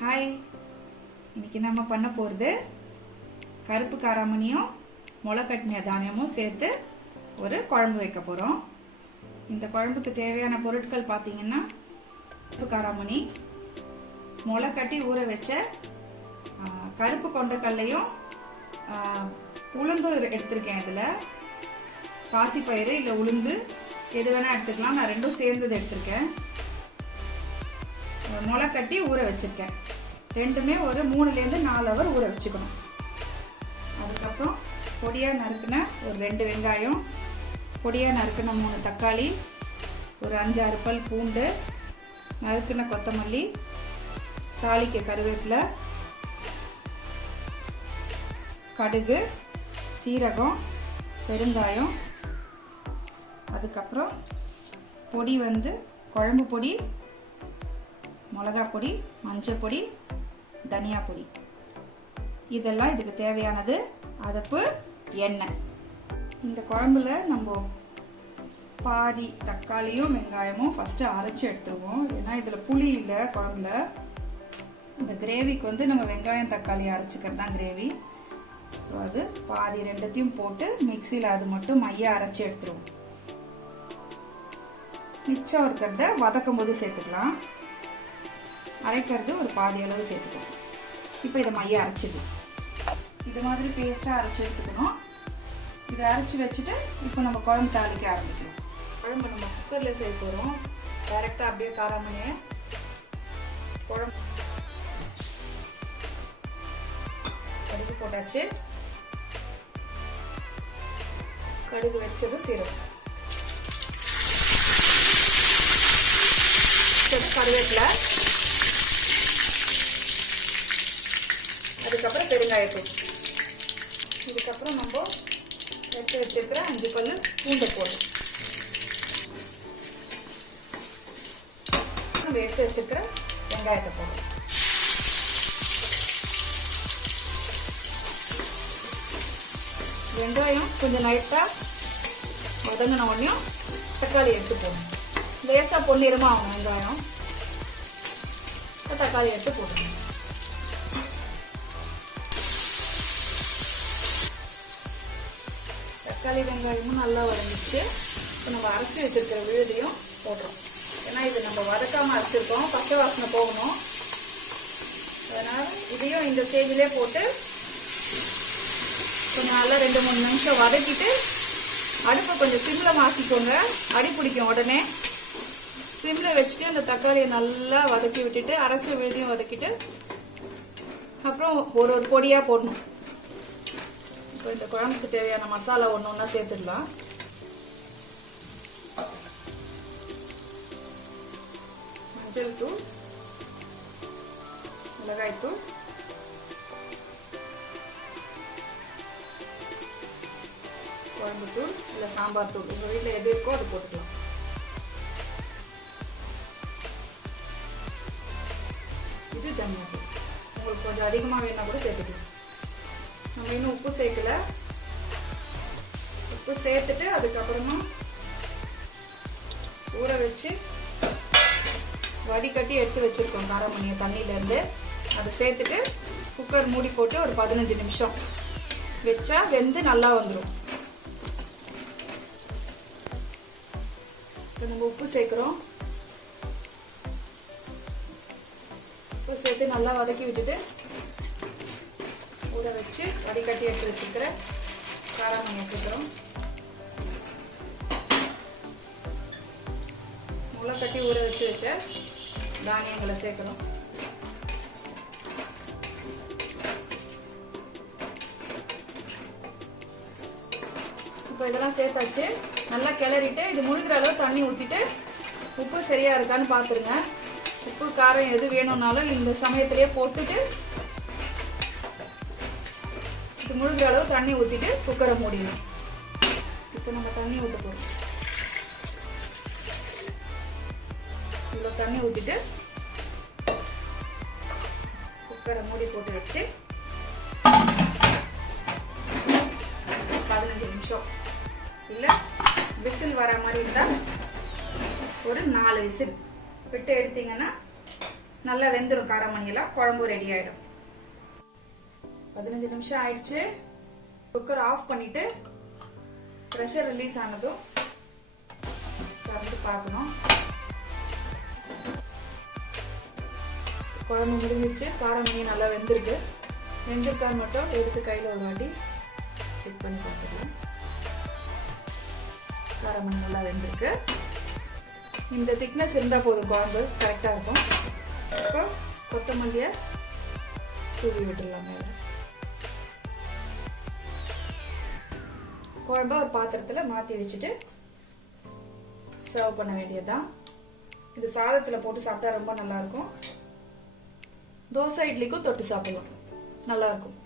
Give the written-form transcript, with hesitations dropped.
Hi, இன்னைக்கு நம்ம பண்ண போகிறது கருப்பு காராமணியும் முளைக்கட்டின தானியமும் சேர்த்து ஒரு குழம்பு வைக்க போகிறோம். இந்த குழம்புக்கு தேவையான பொருட்கள் பார்த்தீங்கன்னா, கருப்பு காராமணி, முளைக்கட்டி ஊற வச்ச கருப்பு கொண்டக்கல்லையும் உளுந்து எடுத்திருக்கேன். இதில் பாசிப்பயிறு இல்லை உளுந்து எது வேணால் எடுத்துக்கலாம். நான் ரெண்டும் சேர்ந்தது எடுத்திருக்கேன். முளைக்கட்டி ஊற வச்சிருக்கேன். ரெண்டுமே ஒரு 3-4 ஹவர் ஊற வச்சுக்கணும். அதுக்கப்புறம் பொடியாக நறுக்கின ஒரு 2 வெங்காயம், பொடியாக நறுக்கின 3 தக்காளி, ஒரு 5-6 பல் பூண்டு, நறுக்கின கொத்தமல்லி, தாளிக்க கருவேப்பிலை, கடுகு, சீரகம், பெருங்காயம், அதுக்கப்புறம் பொடி குழம்பு பொடி, மிளகா பொடி, மஞ்சள் பொடி, தனியா பொடி, இதெல்லாம் இதுக்கு தேவையானது. அதப்பு எண்ணெய். இந்த குழம்புல நம்ம பாதி தக்காளியும் வெங்காயமும் ஃபஸ்ட்டு அரைச்சி எடுத்துருவோம். ஏன்னா இதில் புளி இல்லை குழம்புல. இந்த கிரேவிக்கு நம்ம வெங்காயம் தக்காளி அரைச்சிக்கிறது தான் கிரேவி. ஸோ அது பாதி ரெண்டுத்தையும் போட்டு மிக்சியில் அது மட்டும் மைய அரைச்சி எடுத்துருவோம். மிச்சம் இருக்கிறத வதக்கும் போது சேர்த்துக்கலாம். அரைக்கிறது ஒரு பாதி அளவு சேர்த்துக்கணும். இப்போ இதை மைய அரைச்சிடும். இது மாதிரி பேஸ்ட்டாக அரைச்சி எடுத்துக்கணும். இதை அரைச்சி வச்சுட்டு இப்போ நம்ம குழம்பு தாளிக்க ஆரம்பிக்கணும். குழம்பு நம்ம குக்கரில் செய்ய போகிறோம். டைரெக்டாக அப்படியே காராமணியை குழம்பு கடுகு போட்டாச்சு. கடுகு வச்சது சீரகம், கருவேப்பிலை, அதுக்கப்புறம் பெருங்காயத்தூள். இதுக்கப்புறம் நம்ம எடுத்து வச்சிருக்கிற 5 பல்லு பூண்டை போடுறோம். நம்ம எடுத்து வச்சிருக்கிற வெங்காயத்தை போடுறோம். வெங்காயம் கொஞ்சம் லைட்டாக வதங்கின உடனே தக்காளி எடுத்து போடணும். லேசாக பொன்னிறமாக ஆகணும் வெங்காயம். தக்காளி எடுத்து போடணும். தக்காளி வெங்காயமும் நல்லா வதங்கிச்சு. இப்போ நம்ம அரைச்சி வச்சிருக்கிற விழுதையும் போடுறோம். ஏன்னா இது நம்ம வதக்காமல் அரைச்சிருக்கோம், பச்சை வாசனை போகணும். அதனால் இதையும் இந்த ஸ்டேஜிலே போட்டு கொஞ்சம் நல்லா 2-3 நிமிஷம் வதக்கிட்டு அடுப்பை கொஞ்சம் சிம்மில் மாற்றிக்கோங்க. அடி பிடிக்கும் உடனே. சிம்மில் வச்சுட்டு அந்த தக்காளியை நல்லா வதக்கி விட்டுட்டு அரைச்சி விழுதையும் வதக்கிட்டு அப்புறம் ஒரு பொடியாக போடணும். இப்போ இந்த குழம்புக்கு தேவையான மசாலா ஒன்று ஒன்றா சேர்த்துடலாம். மஞ்சள் தூள், மிளகாய்த்தூள், குழம்பு தூள் இல்லை சாம்பார் தூள், உங்கள் வீட்டில் எது இருக்கோ அது போட்டுக்கலாம். இது தனியா தூள். உங்களுக்கு கொஞ்சம் அதிகமாக வேணா கூட சேர்த்துக்கலாம். நம்ம இன்னும் உப்பு சேர்க்கல. உப்பு சேர்த்துட்டு அதுக்கப்புறமா ஊற வச்சு வடிகட்டி எடுத்து வச்சிருக்கோம் காராமணியை தண்ணியிலேருந்து. அதை சேர்த்துட்டு குக்கர் மூடி போட்டு ஒரு 15 நிமிஷம் வச்சா வெந்து நல்லா வந்துடும். இப்போ நம்ம உப்பு சேர்க்குறோம். உப்பு சேர்த்து நல்லா வதக்கி விட்டுட்டு ஊற வச்சு வடிகட்டி எடுத்து வச்சுருக்கிற காராமணியை சேர்க்குறோம். முளைக்கட்டி ஊற வச்ச தானியங்களை சேர்க்குறோம். இப்போ இதெல்லாம் சேர்த்தாச்சு. நல்லா கிளறிட்டு இது முழுகிற அளவு தண்ணி ஊற்றிட்டு உப்பு சரியா இருக்கான்னு பார்த்துருங்க. உப்பு காரம் எது வேணும்னாலும் இந்த சமயத்திலேயே போட்டுட்டு இது முழுகிற அளவு தண்ணி ஊற்றிட்டு குக்கரை மூடிடணும். இப்போ நம்ம தண்ணி ஊற்ற போகிறோம். இவ்வளோ தண்ணி ஊற்றிட்டு குக்கரை மூடி போட்டு வச்சு 15 நிமிஷம் இல்லை விசில் வர மாதிரி இருந்தால் ஒரு 4 விசில் விட்டு எடுத்தீங்கன்னா நல்லா வெந்துடும். காராமணி எல்லாம் குழம்பு ரெடி ஆயிடும். 15 நிமிஷம் ஆயிடுச்சு. குக்கர் ஆஃப் பண்ணிட்டு ப்ரெஷர் ரிலீஸ் ஆனதும் திறந்து பார்க்கணும். குழம்பு முடிஞ்சிருச்சு. காராமணி நல்லா வெந்திருக்கு. வெந்திருக்கான்னு மட்டும் எடுத்து கையில் ஒரு வாட்டி செக் பண்ணி பார்த்துக்கலாம். காராமணி நல்லா வெந்திருக்கு. இந்த திக்னஸ் இருந்தால் போதும், குழம்பு கரெக்டாக இருக்கும். இப்போ கொத்தமல்லியை தூவி விட்டுடலாம் மேலே. குழம்ப ஒரு பாத்திரத்தில் மாற்றி வச்சுட்டு சர்வ் பண்ண வேண்டியதுதான். இது சாதத்தில் போட்டு சாப்பிட்டா ரொம்ப நல்லா இருக்கும். தோசை இட்லிக்கும் தொட்டு சாப்பிடலாம், நல்லா இருக்கும்.